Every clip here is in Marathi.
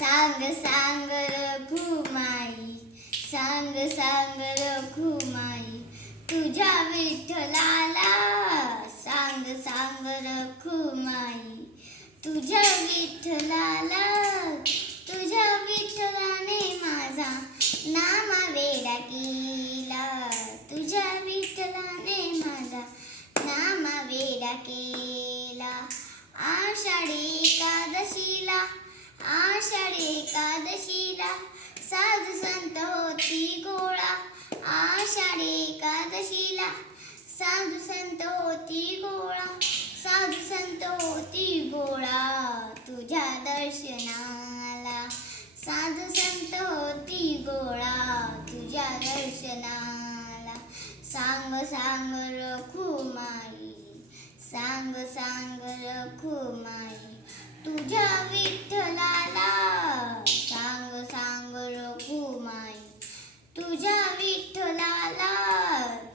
सांग सांग रखुमाई, सांग सांग रखुमाई, तुझ्या विठ्ठलाला सांग सांग रखुमाई, तुझ्या विठ्ठलाला. तुझ्या विठ्ठलाने माझा नाम वेडा केला, तुझ्या विठ्ठलाने माझा नाम वेडा केला. आषाढी एकादशीला, आषाढी एकादशीला साधू संत होती गोळा. आषाढी एकादशीला साधू संत होती गोळा, साधू संत होती गोळा. तुझ्या दर्शनाला साधू संत होती गोळा, तुझ्या दर्शनाला. सांग सांग रखुमाई, सांग सांग रखुमाई, तुझ्या विठ्ठलाला सांग सांग रखुमाई, तुझ्या विठ्ठलाला.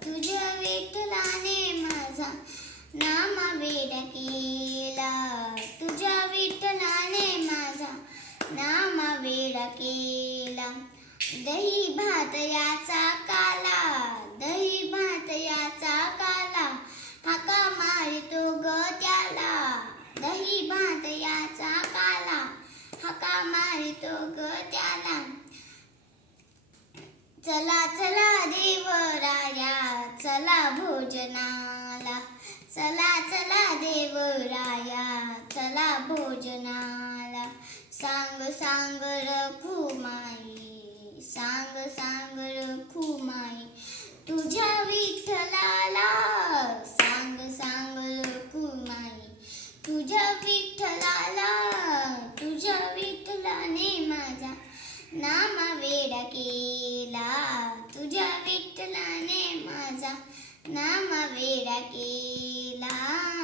तुझ्या विठ्ठलाने माझा नाम वेडा केला, तुझ्या विठ्ठलाने माझा नाम वेडा केला. दही भात याचा काला, दही भात याचा काला, हाका मारितो ग त्याला. दही भात याचा काला, हाका मारितो ग त्याला. चला चला देवराया, चला भोजनाला. चला चला देवराया, चला भोजनाला. सांग सांग रखुमाई, सांग सांग रखुमाई, तुझ्या विठ्ठलाला. सांग सांग रखुमाई, तुझ्या विठ्ठलाला. तुझ्या विठ्ठलाने माझा नाम वेडा केला, तुझ्या विठ्ठलाने माझा नाम वेडा केला.